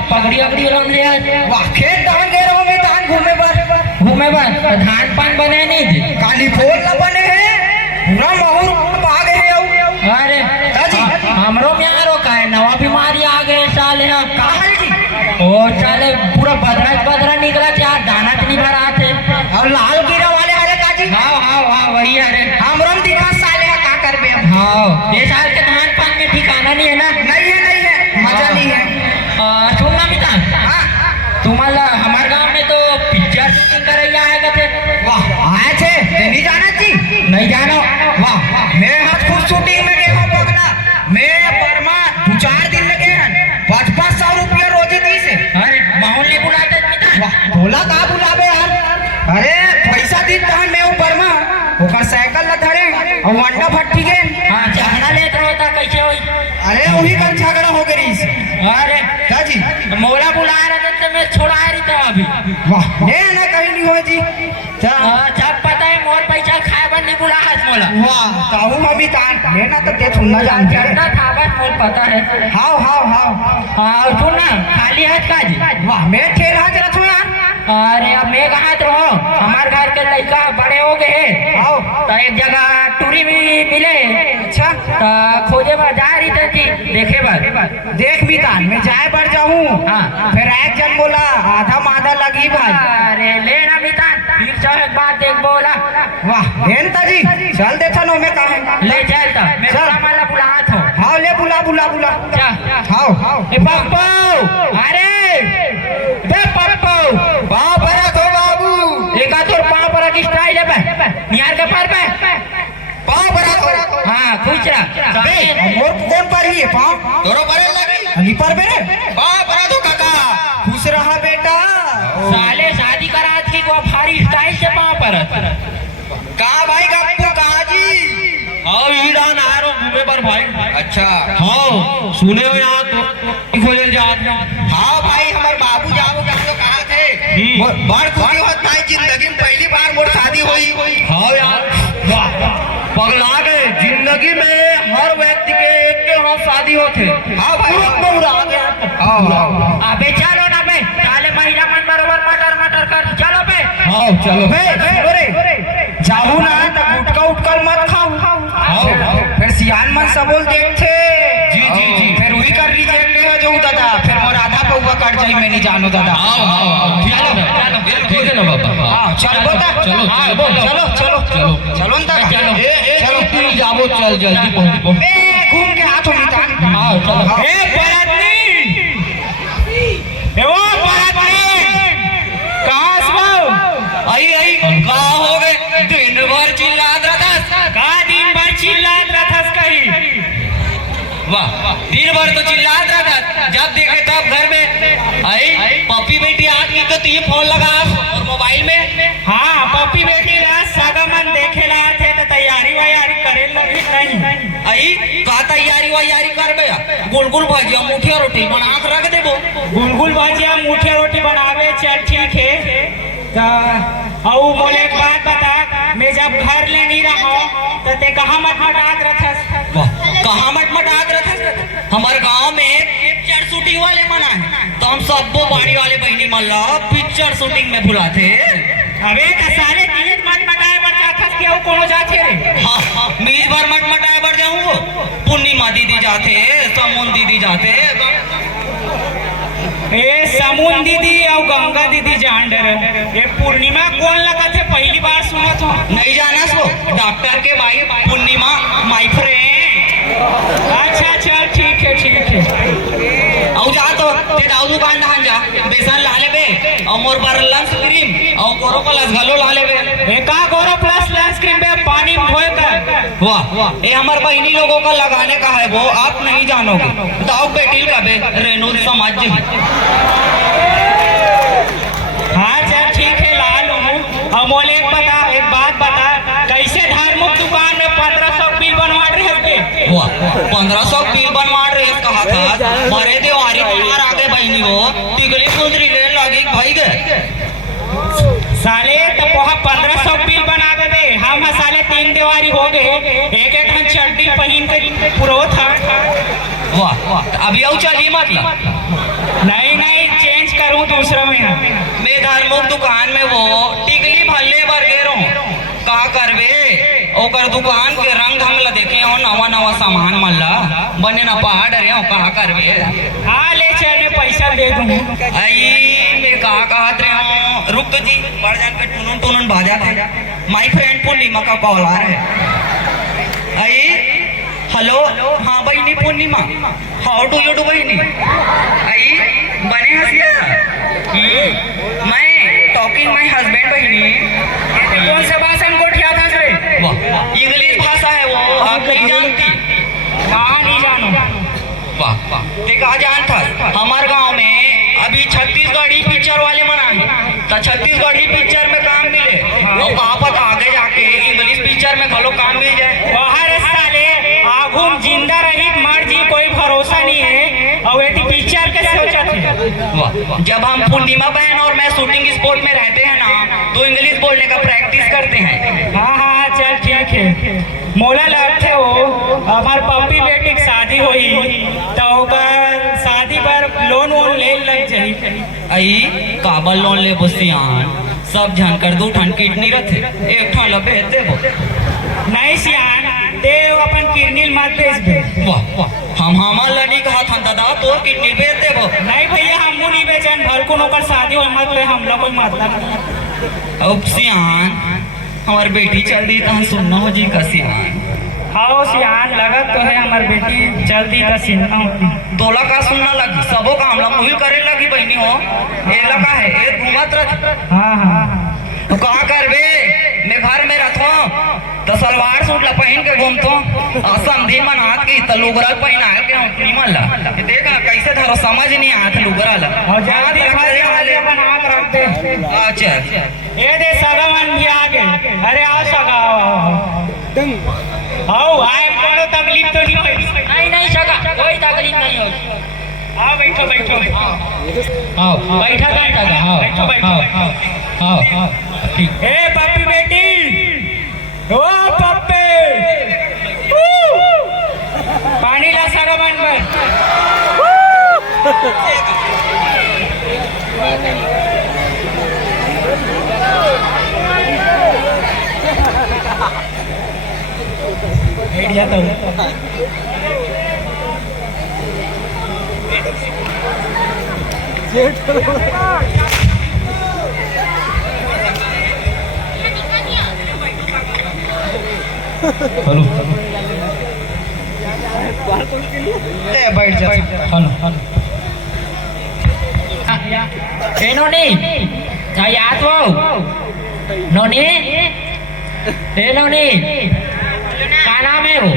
आप पगड़ी अगड़ी लग रहे वाह खेत धान गए रहो मैं धान घूमे बर तो धान पान बने नहीं थे काली फोल न बने हैं पूरा महूर भाग है अरे दादी हमरो में यारो का है नवा बीमारी आ गए साले काहल जी ओ साले पूरा बदरा निकला यार दाना नहीं भरा थे और लाल गिरा वाले हरे काजी हाँ वही अरे हमरो में दिखा साले का करबे हाँ ये साल के धान पान में ठिकाना नहीं है ना नहीं है मजा नहीं है सुनना मिता हाँ तुम्हारा हमारे गांव में तो पिक्चर शूटिंग कर रही है कहते वाह आए थे नहीं जाना जी नहीं जानो वाह मैं हाथ खुद शूटिंग में गया हूँ पगला मैं बर्मा 2-4 दिन लगे हैं 500 रुपया रोजी दी से अरे माहौल नहीं बुलाते मिता वाह भोला का बुलावे यार अरे पैसा दी तो मैं हूँ बर्मा ओकर साइकिल ला धरे और वंडा फट्टी के हाँ झगड़ा लेते होता कैसे होई अरे वही का झगड़ा हो गई अरे क्या जी मोला बुला रहे थे मैं छोड़ा रही था अभी वाह ने ना कहीं नहीं हो जी क्या जब पता है मोर पैसा खाए बन नहीं बुला हस मोला वाह ताऊ मम्मी तान लेना तो ते सुनना जानते हैं जानता था बस मोल पता है हाउ हाँ सुन ना खाली है का जी वाह मैं ठेर हाथ रखो यार अरे अब मैं कहा रहो हमारे घर के लड़का बड़े हो गए आओ तो एक जगह टूरी भी मिले अच्छा तो खोजे बार जा रही थी देखे बार देख भी तान मैं जाए बढ़ जाऊँ हाँ। फिर एक जन बोला आधा माधा लगी भाई अरे लेना मिता फिर चाहे बात देख बोला वाह लेनता जी चल देखा नो मैं कहा ले चल तो मैं चल। माला बुलात हूँ हाँ ले बुला हाउ ए पप्पू अरे बे पप्पू पाँव भरा तो बाबू एका तोर पाँव पर की स्टाइल है बे निहार के पर बे पाँव भरा तो हाँ खुश रह बे मोर कौन पर ही है पाँव दोनों परे लगी अली पर बेरे पाँव परा दो काका खुश रहा बेटा साले शादी करा थी वो भारी स्टाइल से पाँव पर कहाँ भाई गप्पू कहाँ जी और ईरान आ रहा हूँ मुंबई पर भाई अच्छा हाँ सुने हो यहाँ तो खोजल जा हाँ भाई हमारे बाबू जाओ का तो कहाँ थे बड़ खुशी होत भाई जिंदगी में पहली बार मोर शादी हुई हाँ यार पगला गए जिंदगी में हर व्यक्ति के एक के हाथ शादी होते हाँ भाई आ गया अबे चलो ना बे साले महिला मन बरोबर मटर कर चलो बे हाँ चलो बे जाऊ ना तो गुटका उटकल मत खाओ फिर सियान मन सबोल देखते जी फिर वही कर रिजेक्ट है जो दादा फिर मोर आधा पे ऊपर कट जाई मैं नहीं जानो दादा चलो ठीक है ना बाबा हाँ चल बेटा चलो ना चलो जाओ चल जल्दी पहुंच घूम के हाथ होनी तान हाँ चलो ए परातनी ए वो परातनी कहाँ से आई कहाँ हो गए दिन भर चिल्लात रहतस कहाँ दिन भर चिल्लात रहतस कहीं वाह दिन भर तो चिल्लात रहतस जब देखे तब घर में आई पप्पी बेटी आदमी को तो ये फोन लगा और मोबाइल में हाँ पप्पी बेटी ला सागमन देखे ला थे तो तैयारी वैयारी करे लगी नहीं आई का तैयारी वैयारी कर बे गुलगुल भजिया मुठिया रोटी बना के रख देबो गुलगुल भजिया मुठिया रोटी बनावे चल ठीक है तो औ बोले एक बात बता मैं जब घर ले नहीं रहा तो ते कहाँ मटमटात रखस कहाँ मटमटात रखस हमारे गांव में पिक्चर शूटिंग वाले मना है तो हम सबको बाड़ी वाले बहनी मल्ला पिक्चर शूटिंग में बुलाते अबे सारे मीज मटमटाए बच्चा खस के कोनो जाते रे हाँ मीज भर मटमटाए बढ़ जाऊँ पूर्णिमा दीदी जाते समुन दीदी जाते ए समुन दीदी और गंगा दीदी जान डर ये पूर्णिमा कौन लगा थे पहली बार सुना तो नहीं जाना सो डॉक्टर के भाई पूर्णिमा माय फ्रेंड अच्छा ठीक है और जा तो ते दाऊ दुकान धान जा बेसन ला ले बे और मोर पर लंच क्रीम और गोरो प्लस घलो ला ले बे ए का गोरो प्लस लंच क्रीम बे पानी में धोए कर वाह ये हमार बहनी लोगों का लगाने का है वो आप नहीं जानोगे दाऊ बेटी का बे रेणु समाज हाँ चल ठीक है लाल अमोल एक बात बता कैसे धार्मिक दुकान में 1500 बिल बनवा रहे थे 1500 बिल बनवा रहे कहा था मरे देवारी तुम्हार आगे बहनी हो तिगली कुंदरी ले लगी भाई गए साले तो 1500 बिल बना दे हम साले 3 देवारी हो गए एक चड्डी पहन के पुरो था वाह अभी आओ चली मतलब नहीं करूँ दूसरा महीना। मैं धर्मुख दुकान में वो टिकली भल्ले बर गे रहूं का करबे ओकर दुकान के रंग ढंग ला देखे हो नवा नवा सामान मन ला बने ना पहाड़ डरे हो का करबे। हाँ ले चल मैं पैसा दे दूँ। आई मैं कहा कहत रहे हूँ रुक जी बढ़ जान के टूनन टूनन बाजा थे माय फ्रेंड पूर्णिमा का कॉल आ रहा है। आई हेलो हाँ बहनी पूर्णिमा हाउ डू यू डू बहनी। आई बने हसिया मैं टॉकिंग माय हस्बैंड बहनी। कौन सा भाषा में गोठिया था रे। इंग्लिश भाषा है वो आप नहीं जानती। कहाँ नहीं जानो। वाह वाह ते कहा जानता हमारे गांव में अभी छत्तीसगढ़ी पिक्चर वाले मना है तो छत्तीसगढ़ी पिक्चर में काम मिले और कहाँ पर आगे जाके इंग्लिश पिक्चर में भलो काम मिल जाए। बाहर साले आगुम जिंदा रही मर जी कोई भरोसा नहीं है और ये पिक्चर के सोचा थे। जब हम पूर्णिमा बहन और मैं शूटिंग स्पॉट में रहते हैं ना तो इंग्लिश बोलने का प्रैक्टिस करते हैं। हाँ हाँ चल ठीक है मोला लगते हो हमार पप्पी बेटी की शादी हुई तो शादी पर लोन वोन ले लग जाई। आई काबल लोन ले बसियान सब झन कर दो ठन किडनी रथे एक ठन लबे देबो नहीं सियान दे अपन किडनी मत बेच दे। वाह वाह हम हमार लनी कहा था दादा तो किडनी बेच देबो। नहीं भैया हम नहीं बेचन भर को नौकर शादी हो मत ले हम लोग कोई मतलब। अब सियान हमार बेटी चल दी तो सुनना हो जी का सियान। हाँ सियान लगत तो है हमार बेटी चल दी तो सुनना तोला का सुनना लगी सबो का हमला मुहिल करे लगी बहनी हो एला का है ए घूमत रह। हाँ हाँ तो कहा करबे मैं घर में रहता तो सलवार सूट ला पहन के घूमतो समझी मन हाथ की तो लुगरल पहना के निमन ला देख ना कैसे धरो समझ नहीं आत लुगरा ला। अच्छा ये दे सगा मन भी आ गए। अरे आओ सगा आओ आए कोनो तकलीफ तो नहीं होई। नहीं नहीं सगा कोई तकलीफ नहीं होई। आओ बैठो बैठो आओ बैठा कौन सगा आओ बैठो बैठो आओ ठीक। ए पप्पी बेटी ओ पप्पे पानी ला सगा मन पर बैठ जाता हूँ। हेलो बैठ जा हेलो ए नोनी याद हो नोनी ए नोनी क्या नाम है वो।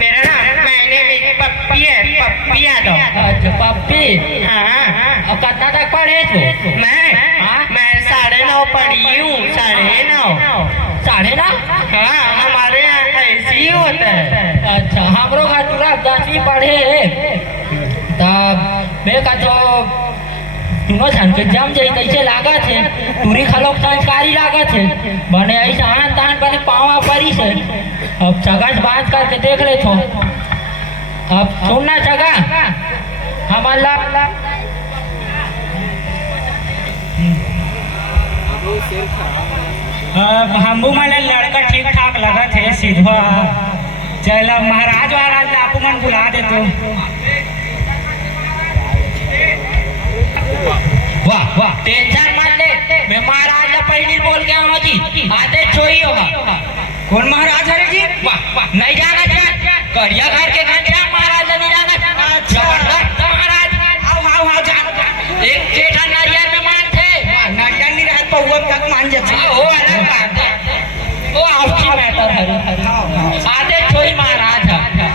मेरा नाम मैंने पप्पी है पप्पी यादव। अच्छा पप्पी हाँ और कितना तक पढ़े तो मैं 9.5 पढ़ी हूँ 9.5 9.5 हाँ हमारे यहाँ ऐसी ही होता है। अच्छा हमरो का पूरा 10वीं पढ़े तब मैं का तो तुनो छन के जम जाई कैसे लागत है तुरी खलोक संस्कारी लागत है बने ऐसा आन तान बने पावा परी से। अब जगह बात करके देख ले तो अब सुनना जगह हमारा हमू मन लड़का ठीक ठाक लगा थे सीधा चल महाराज महाराज आपू मन बुला दे तो। वाह वाह टेंशन मत ले मैं महाराज ला पहली बोल के आऊँ जी आते चोरी होगा। कौन महाराज है जी। वाह वाह नहीं जाना करिया घर के घंटा महाराज नहीं जाना जबरदस्त महाराज आओ आओ आओ जान एक जेठा नारियल में मान थे नारियल नहीं रहत पहुआ तक मान जाते हो अलग बात है वो आपकी मैटर है आते चोरी महाराज है।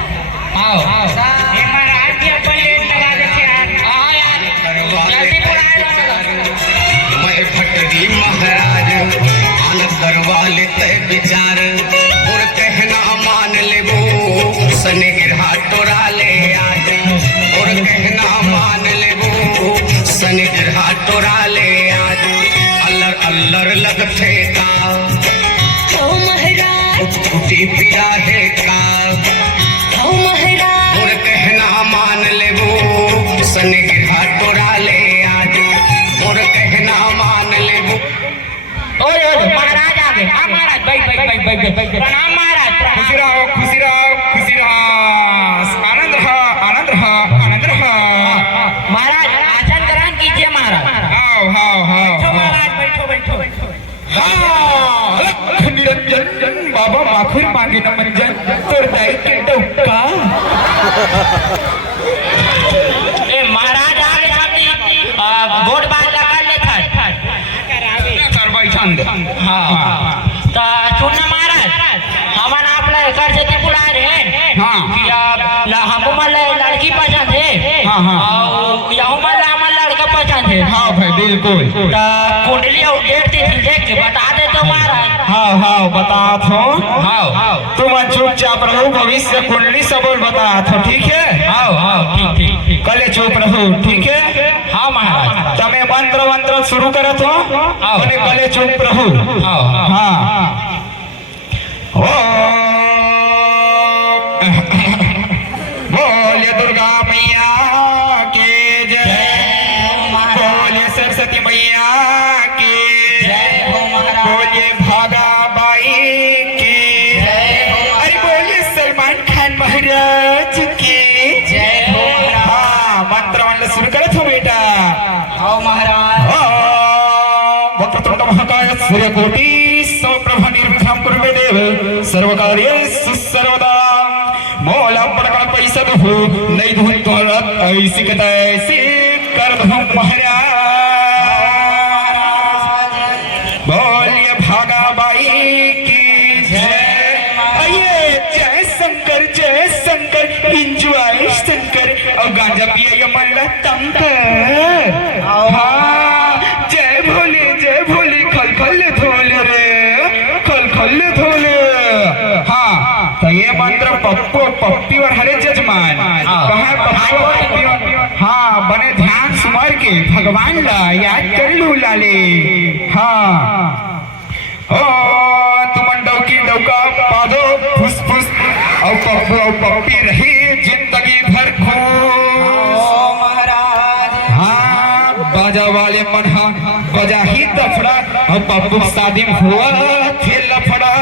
आओ ये महाराज भी अपन लेट लगा देते हाँ यार जल्दी मैं भटरी महाराज आन करवा लेते विचार और कहना मान ले वो सने गिरहा टोरा ले आते और कहना मान ले वो सने गिरहा टोरा ले आते अल्लर अल्लर लगते का हो महाराज टूटी पिया है का हो महाराज और कहना मान ले वो सने गिरहा टोरा ले प्रणाम महाराज खुशी रहो खुशी रहो खुशी रहो आनंद रहो आनंद रहो आनंद रहो महाराज आसन ग्रहण कीजिए महाराज आओ आओ आओ बैठो महाराज बैठो निरंजन बाबा माखुर मांगे न मंजन तोर दाई के डौका ए महाराज आगे साथी गोट बात लगा ले था सर बैठान दे हाँ तो सुनना महाराज हमन आपले घर से बुला रहे हैं हाँ। कि हमको मतलब लड़की पसंद है हाँ, हाँ। और यहूं मतलब हमारा लड़का पसंद है हाँ भाई बिल्कुल तो कुंडली और डेट तिथि देख के बता दे तो महाराज हाँ हाँ बता थो हाँ तुम चुपचाप रहो भविष्य कुंडली सब बता थो ठीक है हाँ ठीक कले चुप रहो ठीक है हाँ महाराज तमे मंत्र मंत्र शुरू करत हो और कले चुप रहो हाँ बोले दुर्गा मैया के जय बोले सरस्वती मैया के जय बोले भागा बाई के जय अरे बोले सलमान खान महाराज के जय हाँ मंत्र मंत्र शुरू करत हो बेटा वक्रतुंड महाकाय सूर्यकोटि समप्रभ निर्विघ्नं कुरु मे देव सर्वकार्येषु सर्वदा मौला पड़कड़ पैसा दो नहीं धुन तोरत ऐसी कता ऐसी कर दो महाराज बोलिए भागा बाई की जय आइए जय शंकर इंजॉय शंकर और गांजा पिया मंडा तंकर हाँ जय भोले खल धोले रे खल धोले हाँ तो ये मंत्र पप्पी और हरे जजमान कहाँ पप्पी हाँ बने ध्यान सुमर के भगवान ला याद कर लू लाले हाँ ओ तुमन डौका पादो फुस और पप्पी रही जिंदगी भर महाराज हाँ बाजा वाले मन बजा ही दफड़ा और पप्पू शादी में हुआ थे लफड़ा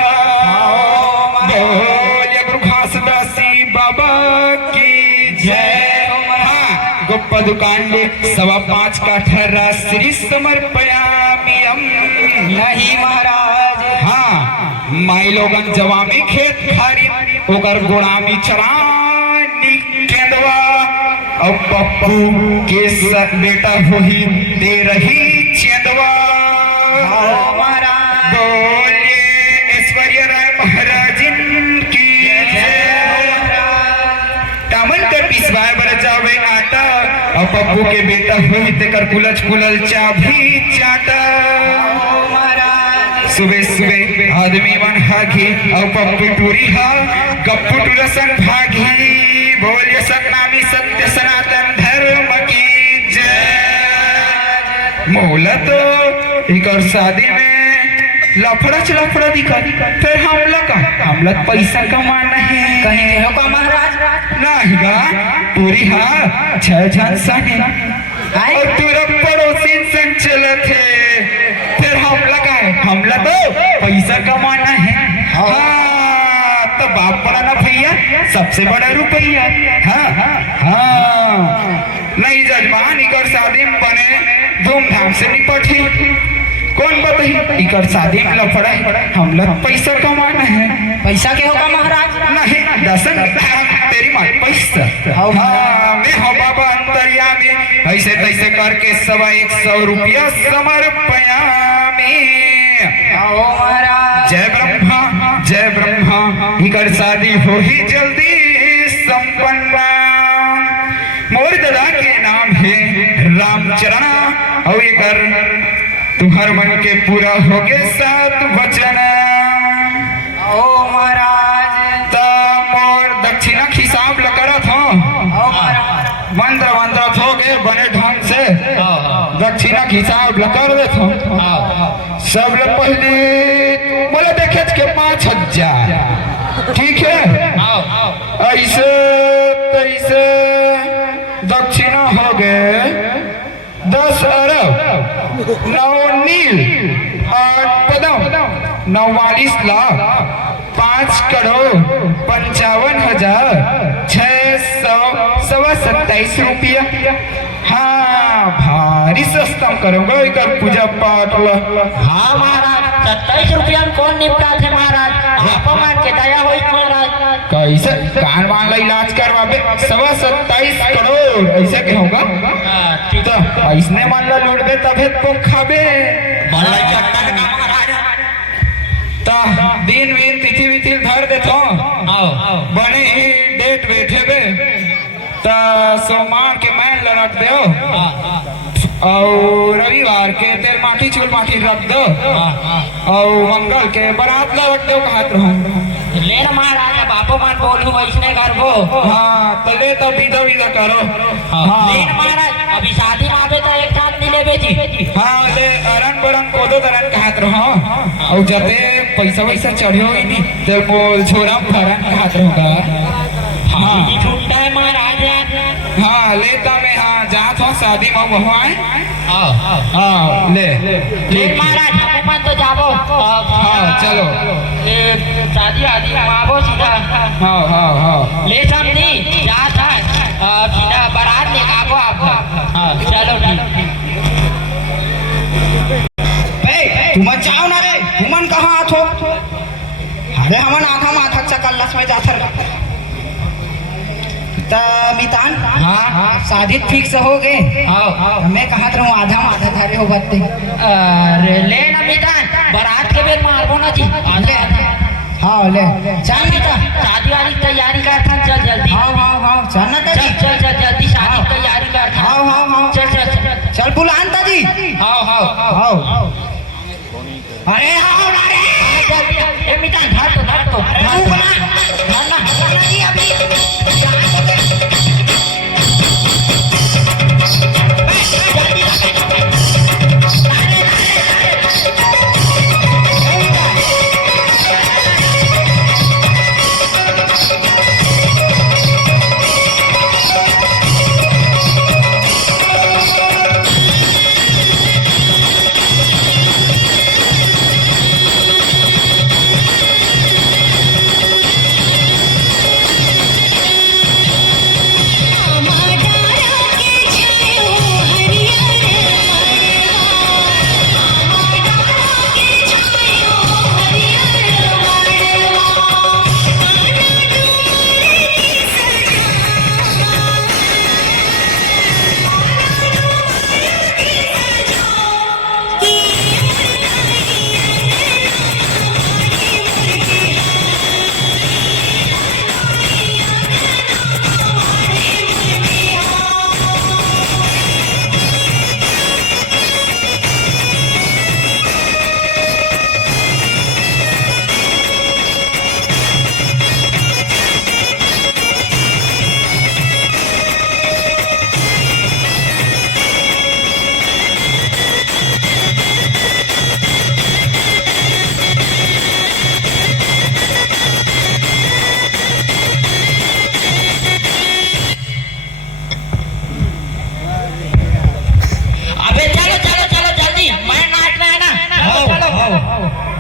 बोले गुरु घासदासी बाबा की जय हाँ गोप्पा दुकान ले 5.25 काठरा श्री समर्पयामियम नहीं महाराज हाँ माई लोगन जवामी खेत खारी ओकर गोड़ामी चरानी केंदवा और पप्पू के बेटा होही दे रही चेंदवा बोले ऐश्वर्या राय महाराज की टामन कर पिसवाए बर जावे आटा और पप्पू के बेटा होही तेकर कुलल चाभी चाटा सुबह आदमी मन हागी और पप्पू टूरी हा गप्पू टूरसन भागी बोलिए सतनामी सत्य सनातन धर्म की जय मोला तो एक और शादी में लफड़ा दिखा फिर हमला पैसा कमाना है कहीं का महाराज नहीं गा पूरी हाँ 6 जन सने और तुरा पड़ोसी संग चलत है फिर हमला तो पैसा कमाना है हाँ तो बाप बड़ा ना भैया सबसे बड़ा रुपया हाँ नहीं जजमान इकर शादी में बने धूमधाम से निपटी कौन बताई इकर शादी में लफड़ा हमला पैसा कमाना है पैसा के होगा महाराज नहीं दसन तेरी माँ पैसा हाँ मैं हो बाबा अंतर्यामी ऐसे तैसे करके 100 रुपया समर्पयामी जय ब्रह्मा इकर शादी हो ही जल्दी संपन्न मोर दादा के नाम है रामचरण और इकर तुम्हार मन के पूरा हो गए 7 वचन ओ महाराज मोर दक्षिणा हिसाब ल करत हो मंत्र हो गए बने ढंग से दक्षिणा हिसाब ल कर देत हो सब लोग पहले बोले देखे के 5,000 ठीक है ऐसे तैसे दक्षिणा हो गए 10 अरब 9 नील 8 बताओ 49,55,627 रुपया। हाँ भारी सस्ता करूंगा एक पूजा पाठ ला। हाँ महाराज 27 रुपया में कौन निपटा थे महाराज, आपा मान के दया होई महाराज। कैसे कान वाला इलाज करवाबे 27 करोड़ ऐसे के होगा तो ऐसने मान ला लूटबे तबे तो खाबे तो दिन तिथि विथि धर देतो बने ही डेट बैठे बे तो सोमवार के मैं रख दो और रविवार के तेल माटी चूल माटी रख दो और मंगल के बारात ला रख दो कहत रहूं ले ना महाराज बापो मान बोलू वैसने करबो। हाँ तो ले तो विदा विदा करो। हाँ ले ना महाराज अभी शादी में आवे तो एक साथ नहीं लेबे जी। हाँ ले अरन बरन कोदो तरन कहत रहो और जते पैसा वैसा चढ़ियो ही नहीं ते बोल छोरा फरन कहत रहोगा। हाँ ये छूटता है महाराज। हाँ लेता मैं हाँ जात हो शादी में वहाँ आए। हाँ ले ले महाराज आपो मान तो जाबो। हाँ चलो ये शादी आदि आवो सीधा। हाँ हाँ हाँ ले समझी जा था सीधा बारात लेके आवो आप। हाँ चलो ठीक। तुम जाओ ना रे, तुमन कहाँ आत हो? अरे हमन आखा माथा चकल्लस में जाथर मितान। हाँ शादी फिक्स हो गए। मैं कहा रहूँ आधा आधा धारे हो बत्ते। अरे ले ना मितान बारात के बेर मारबो ना जी। ले हाँ ले चल ना तो शादी वाली तैयारी कर था चल जल्दी। हाँ हाँ हाँ चल ना तो चल चल चल जल्दी शादी की तैयारी कर था। हाँ हाँ हाँ चल चल चल चल बुलानता जी। हाँ हाँ हाँ अरे हाँ अरे जल्दी ए मितान धर तो धर तो अरे तू बना ना जी अभी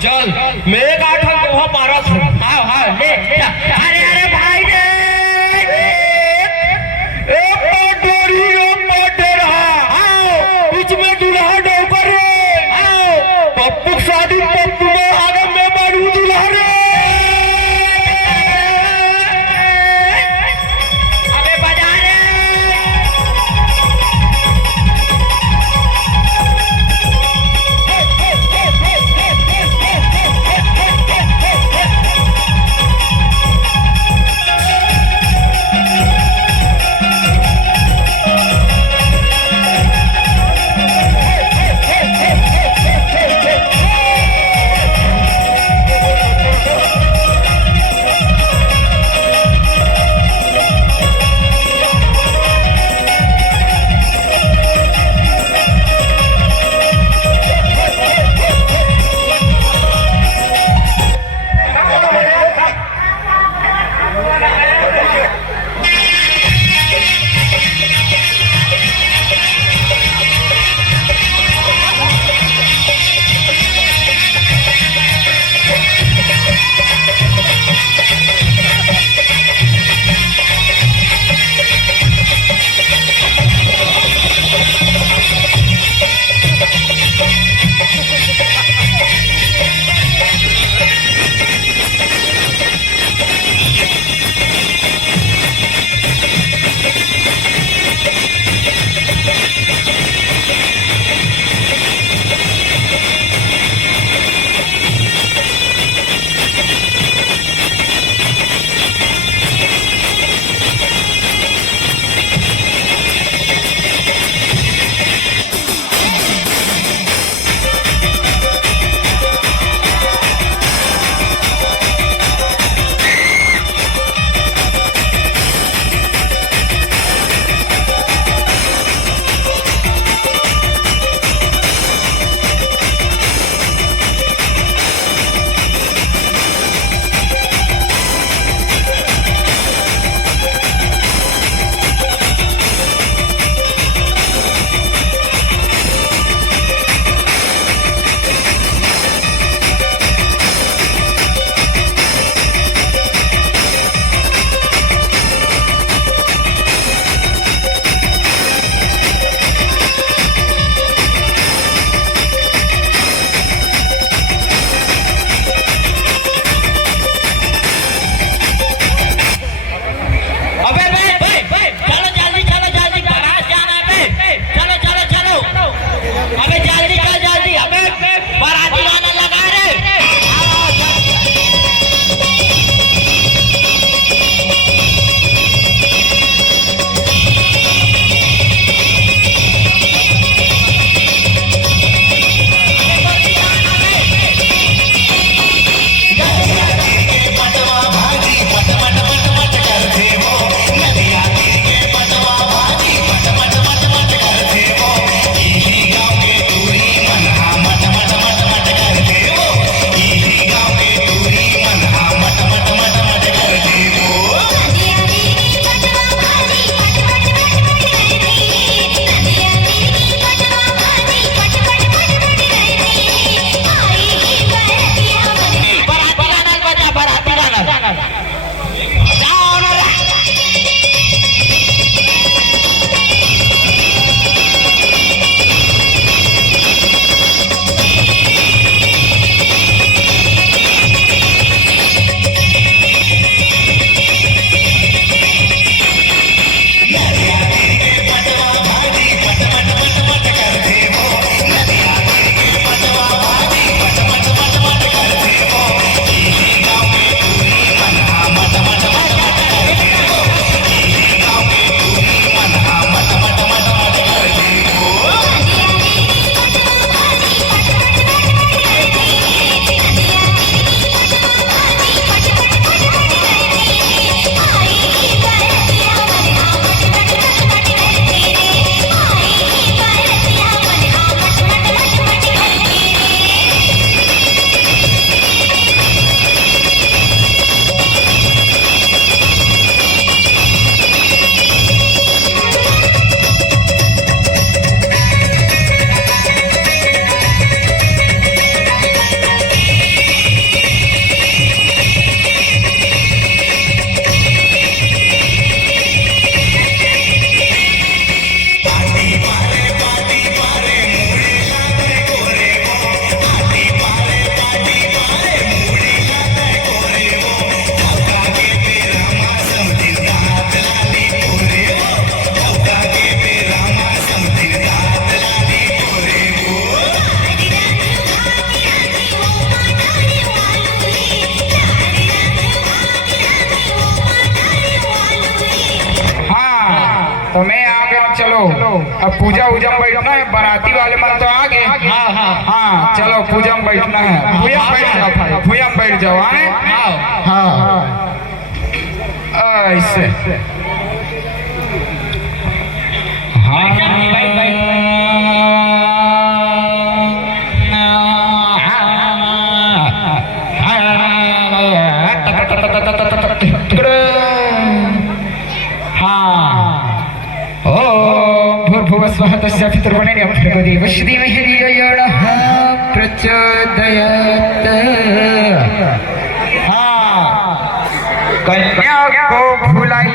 चल मैं गाठन को वहां पारत हूं। हाँ हाँ ले अरे अरे भाई रे एक डोरी आओ बीच में दूल्हा डोकर रे आओ पप्पू शादी पप्पू में आगे मैं बारू दूल्हा रे अबे बजा रे अब पूजा उजा में बैठना है, बाराती वाले मन तो आ गए। हाँ हाँ हाँ चलो पूजा में बैठना है, भूया में बैठ जाओ भाई, भूया में बैठ जाओ। हाँ ऐसे भूर्भुवस्वः तस्य पितृवरेण्यं भर्गो देवस्य धीमहि धियो यो नः प्रचोदयात्। कन्या को भुलाइए,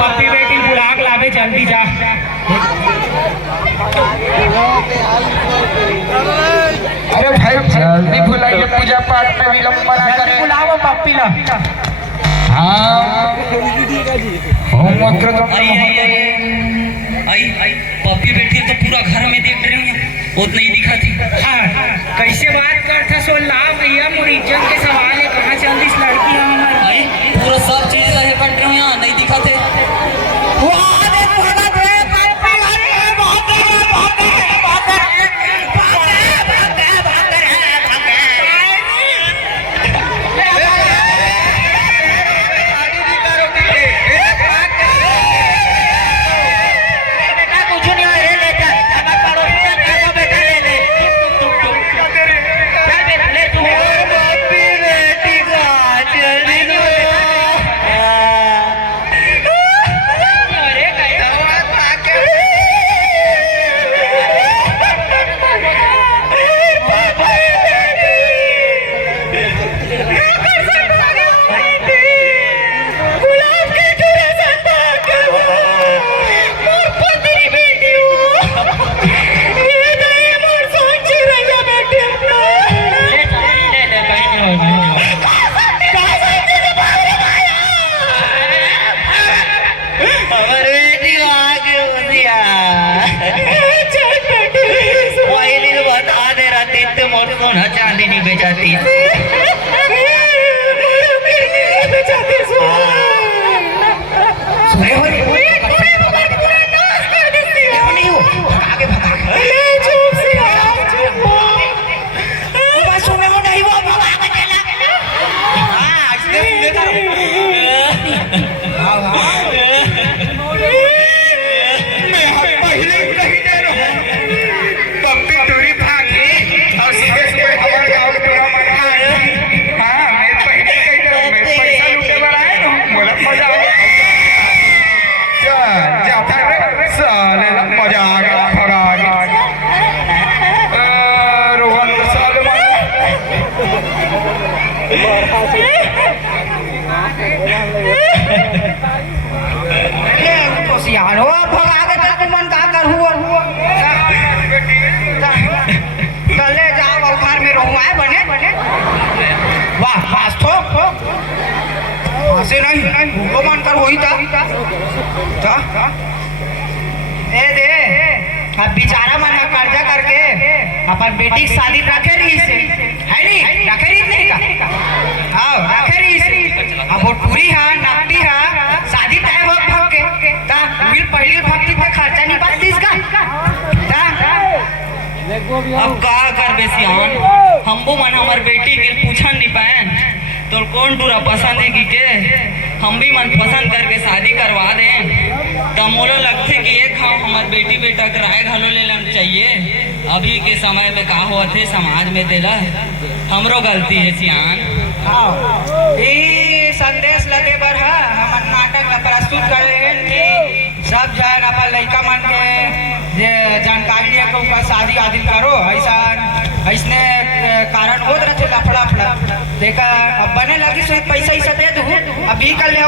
पप्पी बेटी बुला के लावे, जल्दी जा। अरे भाई जल्दी भुलाइए, पूजा पाठ में विलंब ना करें। बुलाओ पप्पी ला। हाँ ओम वक्रतुंड आई पप्पी बेटी तो पूरा घर में देख रही है, वो नहीं दिखा थी। हाँ कैसे बात करता सो लाभ भैया, मोर इज्जत के सवाल है, कहाँ चल इस लड़की है हमारी। पूरा सब चीज रहे कर रही हूँ, नहीं दिखा थे। चांदी नहीं बेचाती, अब बेचारा मन कर्जा करके अपन बेटी की शादी रखे रही से, है नहीं रखे रही नहीं का? हाँ रखे रही से। अब वो टूरी है नापी है, शादी तय हो भग के ता मिल पहली भक्ति पे खर्चा नहीं पाती इसका ता। अब का कर बेसियान, हमबो मन हमार बेटी के पूछन नहीं पाए तो कौन टूरा पसंद है के हम भी मन पसंद करके शादी करवा दें तो मोलो लगते कि एक हमार बेटी बेटा किराए घलो ले लेना चाहिए। अभी के समय में का हुआ थे समाज में देला हमरो गलती है सियान। ये संदेश लगे बर है हम नाटक ला प्रस्तुत कर रहे हैं, सब जन अपन लड़का मन के जानकारी है कि शादी आदि करो, ऐसा ऐसने कारण होत रहे लफड़ा फड़ा देखा। अब बने लगी सो पैसा ही दे दू, अभी कल ले